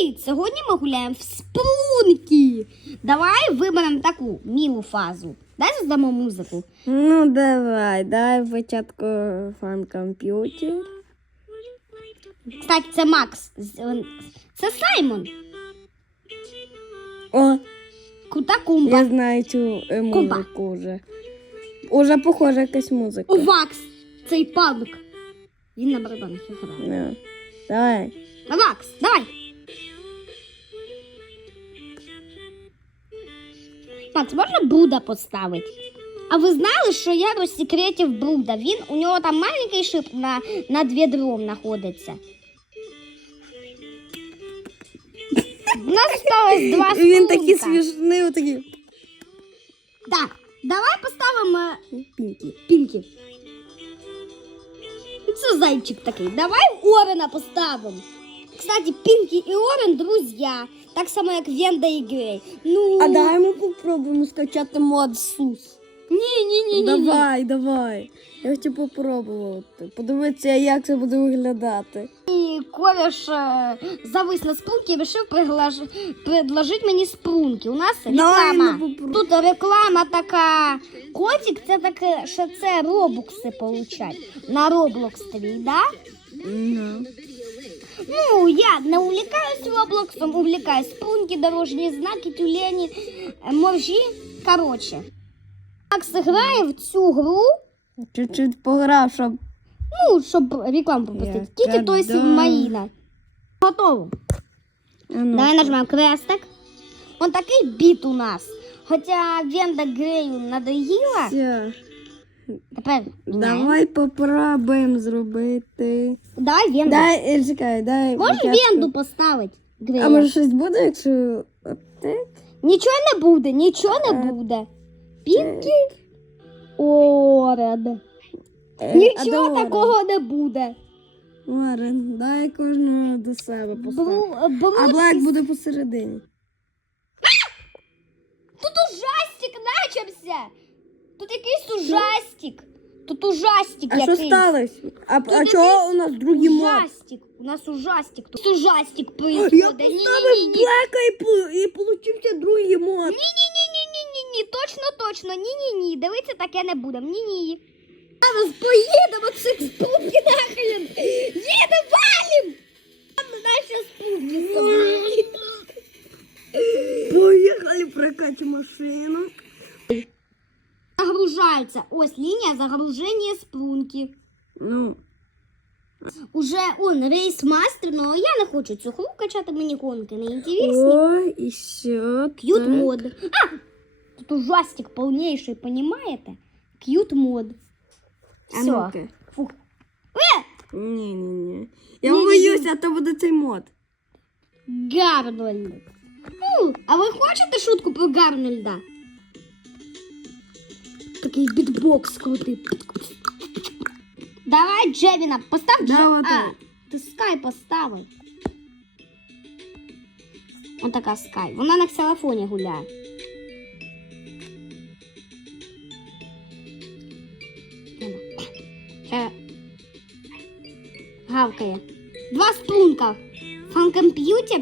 Привіт! Сьогодні ми гуляємо в спрунки. Давай виберемо таку мілу фазу. Дай здамо музику. Ну давай, дай спочатку фан комп'ютер. Кстати, це Макс. Це Саймон. О, Кута кумба. я знаю цю е, музику вже. Уже похожа якась музика. Вакс. Цей панк. Він на барабанах грає. Ну, Давай. А, Макс, Макс, можна Бруда поставити? А ви знали, що я розсекретив Бруда? Він, у нього там маленький шип на, над відром знаходиться. У нас осталось два І Він такий смішний, отакий. Так, давай поставимо Пінкі. Пінкі. Це зайчик такий. Давай Орена поставимо. Кстати, Пінкі і Орен друзі. Так само, як Венда і Грей. Ну, А дай ми попробуємо скачати мод Сус. ні, ні, ні, ні. Давай, давай. Я хочу попробувати. Подивитися, як це буде виглядати. І кореш е, завис на спрунки і вирішив приглаж... предложити мені спрунки. У нас Давай, реклама. ну. Тут реклама така. Котик, це таке, що це робукси получать. На Роблокс твій, да? Ну. Ну, я не увлекаюсь Роблоксом, увлекаюсь спрунки, дорожні знаки, тюлені, е, моржі. Короче. Макс грає в цю гру, Чуть-чуть пограв, щоб. ну, щоб рекламу пропустити. Яка Тільки той да. Маїна. Готово. А ну. Давай нажмемо крестик. Он такий біт у нас. Хоча Венда Грею надоїла, Все. Тепер. Давай попробуємо зробити. Давай Венду. Дай, е, чекай, дай. Можеш спочатку. Венду поставити? Грея? А може щось буде, якщо. Оптик? Нічого не буде, нічого не буде. Пінкі Оред. Е, Нічого де такого не буде. Орен? Дай кожного до себе поставити. Бру, бру... А Блек буде посередині. Тут ужастик начався. Тут якийсь ужастик. Тут ужастик А що якийсь. сталося? А, а чого у нас другий мод? Ужастик. У нас ужастик. Тут ужастик Я происходит. поставив Ні-ні-ні. Блека і, получився другий мод. Ні-ні-ні-ні-ні-ні. Точно, точно. Ні-ні-ні. Дивіться, таке не буде. Ні-ні. Зараз поїдемо цих спрунки нахрен. Їдемо, валім. Там наші собі. Поїхали прокачу машину. Загружаються. Ось лінія загруження спрунки. Ну, Уже он рейсмастер, но я не хочу цю гру качати, мені конки не інтересні. ой, і що? Кьют так? мод. А! Тут ужастик полнейший, понимаете? Кьют мод. А Все. ну-ка. Фух. Ні, ні, ні. Я Ні-ні-ні. боюся, а то буде цей мод. Гарнольд. Ну, а ви хочете шутку про Гарнольда? Такий бітбокс крутий. Давай, Джевіна, постав Дже... Давай, А, давай. ти Скай поставив. Ось така Скай. Вона на ксилофоні гуляє. Ще гавкає. Два спрунка. Фан-комп'ютер.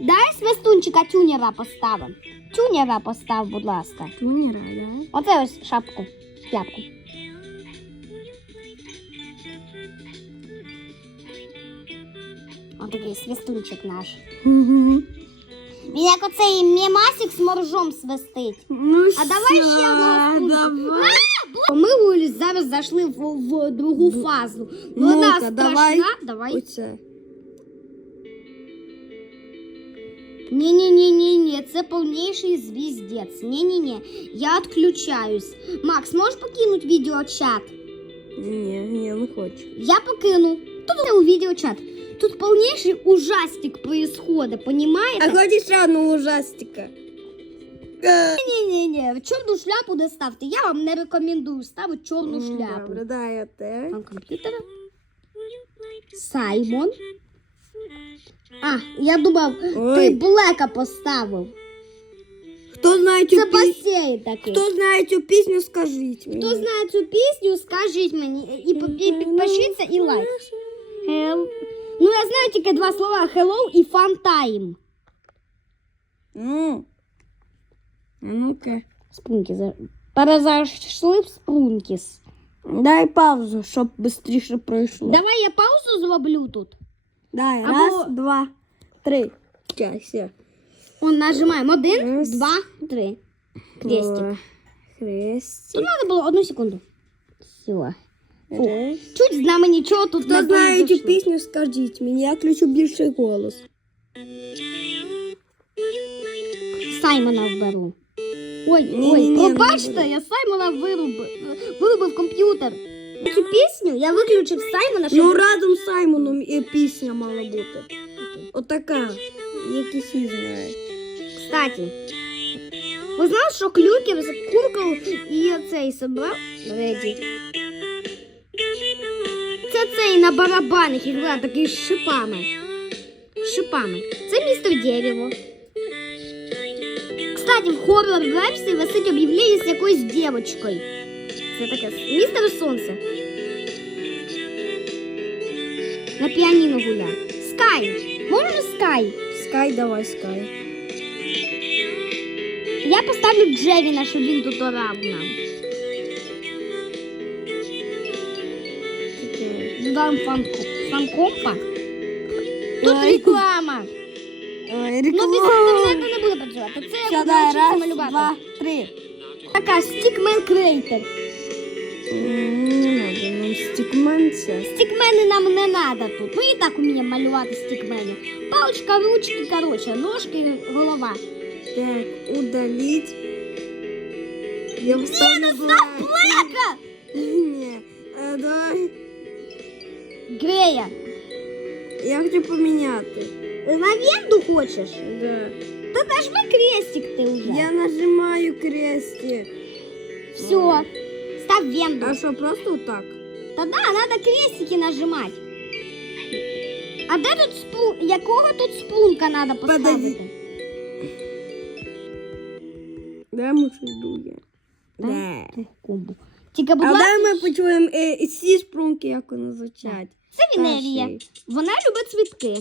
Дай свистунчика тюнера поставим. Тюнера постав, будь ласка. Тунера, да? Оце ось шапку, шляпку. Отакий свистунчик наш. Угу. Він як оцей мімасик з моржом свистить. Ну, А давай ще одного давай. Ми Олі, зараз зайшли в, в другу фазу. Ну, вона Ну-ка, страшна. давай. давай. Оце. Ні-ні-ні-ні-ні, це повніший звіздець. Ні-ні-ні, я відключаюсь. Макс, можеш покинути відеочат? Ні, ні, я не хочу. Я покину. Тут у відеочат. Тут повніший ужастик происходит, А понімаєте? хочеш ще одного ужастика? Е, Ні-ні-ні, чорну шляпу не ставте. Я вам не рекомендую ставити чорну м, шляпу. Добре, дай я те. Там комп'ютера. Саймон. А, я думав, ти Ой, Блека поставив. хто знає цю Це пісню? басейн такий. Хто знає цю пісню, скажіть мені. Хто знає цю пісню, скажіть мені. І, і підпишіться, і лайк. Ем, Ну, я знаю тільки два слова hello і fun time. Ну. А ну-ка. Спрунки. за- Перезайшли в спрункіс. Дай паузу, щоб швидше пройшло. Давай я паузу зроблю тут. Дай, Або- раз, два, три. Чекай, все. Он нажимаємо. Один, Раз. два, три. Крестик. О, Хрестик. Тут треба було одну секунду. Все. Раз. Чуть з нами нічого тут Хто не знає цю произошло. пісню, скажіть мені, я включу більший голос. Саймона вберу. Ой, Ні-ні-ні, ой, не пробачте, буду. я Саймона вирубив, вирубив комп'ютер. Цю пісню я виключив Саймона, щоб... Ну, разом з Саймоном і пісня мала бути. Отака, як всі знають. Кстати, ви знали, що клюків, куркал і цей собрав? Реді. Це цей на барабанах ігра, такий з шипами. З Шипами. Це містер Дерево. Кстати, в хоррор версії висить об'явлення з якоюсь дівчинкою. Це таке містер Сонце. На піаніно гуля. Скай. Можемо Скай? Скай, давай, скай. Я поставлю Джевіна, щоб він тут орав нам. Додаємо фанко... фанкомпа. Тут Ой. реклама. Ой, Ну, без інтернету не буде працювати. Це я Все, буду дай, навчитися раз, малювати. два, три. Така стікмен крейтер. Не нам стікмен це. Стікмени нам не треба тут. Ми і так вміємо малювати стікмени. Паличка, ручки, коротше, ножки, голова. Так, удалить. Я встану Блека! Ні, а, давай. Грея. Я хочу поміняти. На венду хочеш? Да. Та нажми крестик ти вже. Я нажимаю крестик. Все. Венду. А що, просто так? Та да, надо крестики нажимать. А де тут спун? Якого тут спунка надо поставити? Дай ми щось друге. Да? Тільки, будь А ласка, дай ми почуємо е, ці спрунки, як вони звучать. це Венерія. Вона любить цвітки.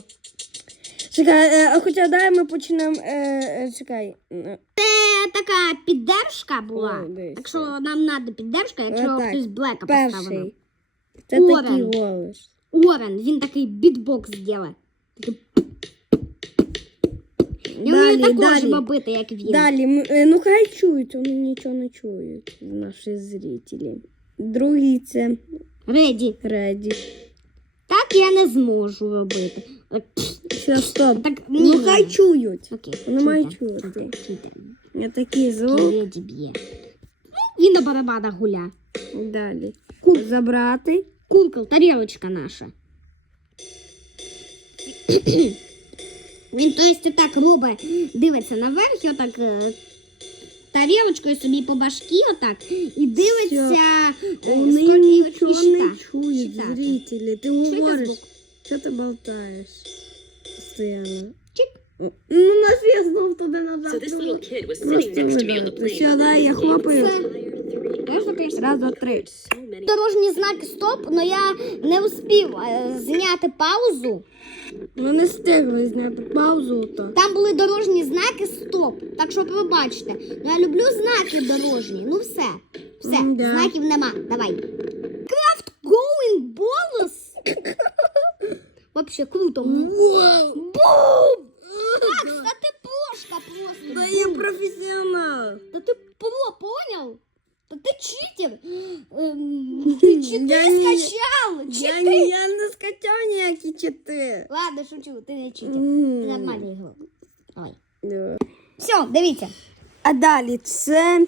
Чекай, е, хоча дай ми почнемо. Е, е, чекай. Е, Це така піддержка була. О, десь. Так що нам треба піддержка, якщо Отак. хтось блека поставив. Перший. Це Орен. такий голос. Орен, він такий бітбокс зробить. Такий... Я вмію Далі, також далі. робити, як він. Далі, м- е, ну хай чують, вони нічого не чують, наші зрителі. Другий це Реді. Реді. Так я не зможу робити. Так, Все, стоп. Так, ні, ну ні, хай ні. чують. Окей. Вони мають чуйте, чути. чуйте, чуйте. Я такий звук. Реді б'є. Ну, Він на барабанах гуля. Далі. Кул. Забрати. Кулкал, тарілочка наша. Він, то есть, так робить, дивиться наверх, і отак е, тарілочкою собі по башки отак, і дивиться, е, Вони скільки нічого і не щита. чують, Щита. зрителі. Ти Чуєте говориш, звук? що ти болтаєш? Постоянно. Чик. Ну, наш я знов туди So назад. this little kid was Просто sitting next to me on the plane. Все, я хлопаю. Знаєш, такий Раз, два, три. So many Дорожні знаки стоп, але я не успів е, зняти паузу. Ми не встигли зняти паузу. То. Там були дорожні знаки стоп. Так що пробачте. Я люблю знаки дорожні. Ну все. Все, М-да. знаків нема. Давай. Крафт Going Болос. Вообще круто. Бум! Макс, да ти прошка просто. Професіонал. Да ти про, понял? Да ти читер. Ти чити Я не- скачав. Я, ні, я не скачав ніякі чити. Ладно, шучу, ти не читер. Ти М. нормальний ігрок. Давай. Да. Все, дивіться. А далі це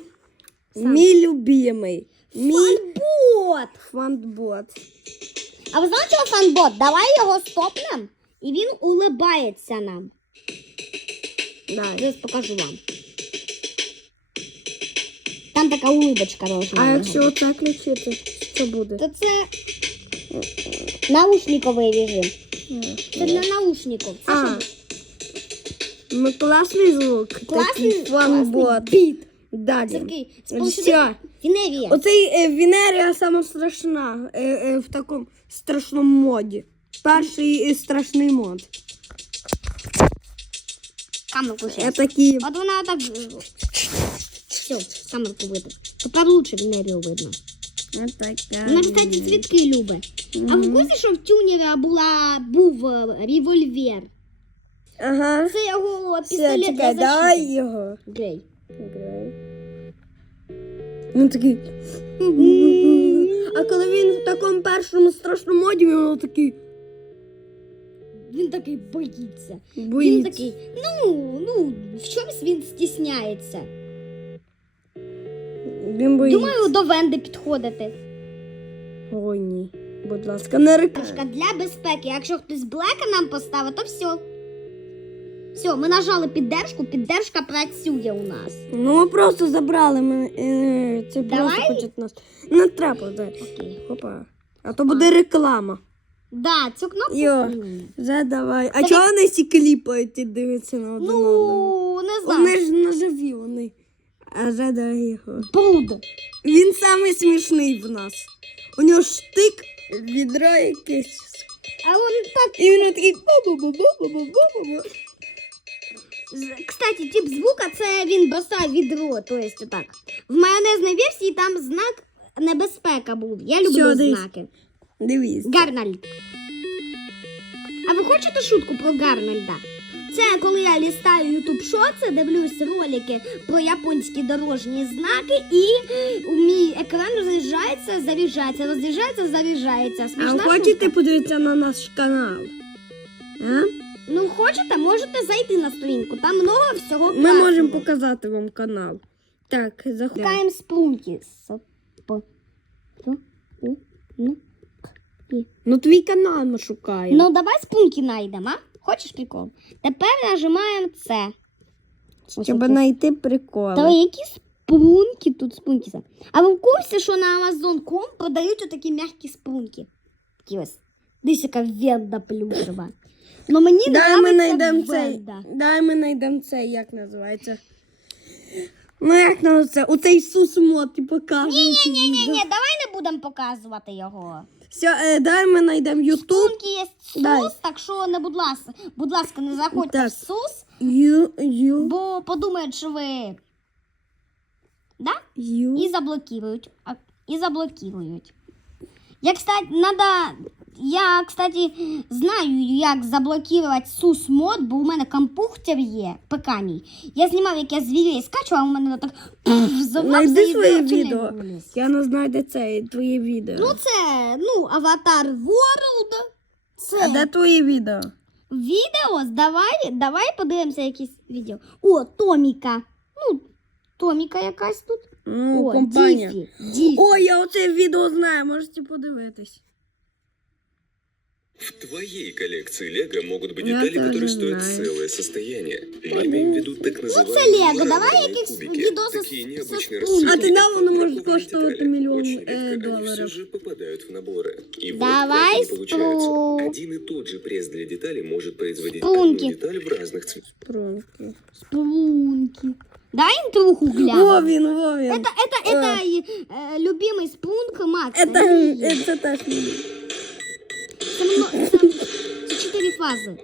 мій любимий. Мій Фанбот. фанбот. А ви знаєте, що фанбот? Давай його стопнем, і він улибається нам. Далі. Зараз покажу вам. Там така улибочка должна. А якщо оце включити, що буде? То це наушниковий режим. Це для наушників. Це А, щоб ну класний звук. класний, Такий фанбот. класний біт. Це Далі. такий сполучений. Оцей е, Венерія сама страшна е, е, в такому страшному моді. перший страшний мод. Камерку ще. Я такі. От вона так. Все, камерку видно. Тепер лучше Венерію видно. Вона, кстати, цвітки любить. А в курсі, що в тюнера була, був е, револьвер? Ага. Це його Все, пістолет чекай, дай защити. його. Грей. Він такий. А коли він в такому першому страшному моді, він такий. Він такий боїться. Він Боїться. такий, ну, ну, в чомусь він стісняється. Він боїться. Думаю, до Венди підходити. Ой, ні. Будь ласка, не рекай. Для безпеки. Якщо хтось блека нам поставить, то все. Все, ми нажали піддержку, піддержка працює у нас. Ну, ми просто забрали. Ми, е, це просто Давай? хочуть нас. Не треба, дай. Окей. Опа. А то буде реклама. Да, цю кнопку. Йо. М. Задавай. А Та чого вони всі кліпають і дивляться на один одного? Ну, не знаю. Вони ж наживі, вони. А його. Бруд. Він самий смішний в нас. У нього штик, відра якесь. А он так. І він такий бу-бу-бу-бу-бу-бу-бу-бу. Кстати, тип звука це він бросає відро. То есть отак. В майонезній версії там знак небезпека був. Я люблю Всьо, дивись. знаки. Дивись. Гарнальд. А ви хочете шутку про Гарнальда? Це коли я лістаю ютуб шоци, дивлюсь ролики про японські дорожні знаки, і мій екран роз'їжджається, заряджається, роз'їжджається, заряджається. А Смішна ви хочете подивитися на наш канал? А? Ну, хочете, можете зайти на сторінку. Там много всього. Ми класного. можемо показати вам канал. Так, заходимо. Шукаємо спрунки. С- п- п- у- ну. Твій канал ми шукаємо. Ну, давай спрунки знайдемо, а? Хочеш прикол? Тепер нажимаємо це. Щоб знайти приколи. Та які спрунки тут спрунки. А ви в курсі, що на Amazon.com продають отакі м'які спрунки? Такі ось. Десь яка венда плюшева. Ну мені Дай ми знайдемо цей. Дай ми знайдемо цей, як називається. Ну як називається? Оцей Ісус мод, і покажемо. Ні, ні, Ні, ні, давай не будемо показувати його. Все, е, дай ми знайдемо Ютуб. Спрунки є сус, Дай. так що не будь ласка, будь ласка, не заходьте Так. в сус, Ю, ю, бо подумають, що ви. Да? ю. і заблокують. А, І заблокують. Я, кстати, надо. Я, кстати, знаю, як заблокувати сус мод, бо у мене компухтер є, пеканій. Я знімав, як я звірей скачував, а у мене так пф, Знайди своє відео. Я не знайду це твоє відео. Ну, це, ну, Аватар World. Це а де твоє відео? відео. Давай, давай подивимося якісь відео. О, Томіка. Ну, Томіка якась тут. Ну, О, компанія. Діфі. Діфі. О, я оце відео знаю, можете подивитись. В твоей коллекции Лего могут быть Я детали, тоже которые стоят знаю. целое состояние. Мы имеем в виду так называемые це Лего. Давай мраморные якісь кубики. відоси Такие з- необычные з расцветки, А ти дав, воно може бракованные коштувати детали. мільйон, Очень е, редко они все доларів. же попадают в наборы. И вот Давай как они получаются. спру- Один и тот же пресс для деталей может производить Спрунки. одну деталь в разных цветах. Пронки. Спрунки. Дай интруху Во гляну. він, во він. Это, это, это э, любимый спрунг Макса. Это, Не це теж Фази.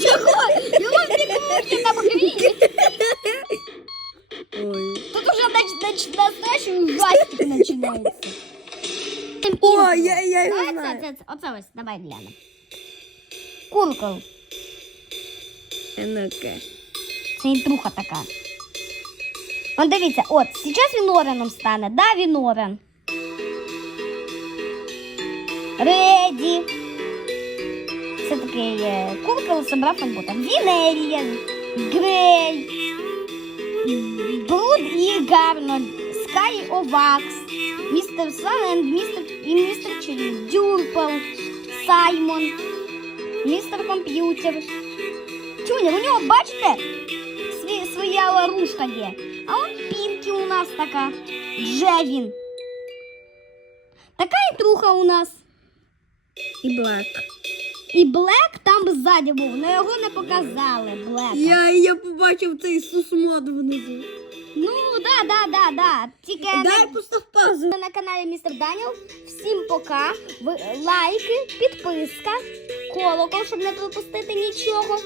Чого? Його прикрутки на. Ой. Тут уже настоящий ужастик починається. О, я, я його знаю. оце ось, давай глянемо. Куркол. Ну-ка. Це інтруха така. Он дивіться, от, зараз він Ореном стане. Да, він Орен. Реді. Це такий е, куркол собрав робота. Вінерієн, Грей, Бруд і Гарнольд, Скай Овакс, Містер Сан містер і містер Чері, Дюрпл, Саймон, містер Комп'ютер. Тюнер, у нього, бачите, своя ларушка є. А он Пінкі у нас така. Джевін. Така і труха у нас. І Блек. І Блек там ззаді був, але його не показали. Блека. Я, я побачив цей сусмод внизу. Ну, да, да, да, да. Тільки Дай на, постав пазу. на каналі Містер Даніл. Всім пока. Ви, лайки, підписка, колокол, щоб не пропустити нічого.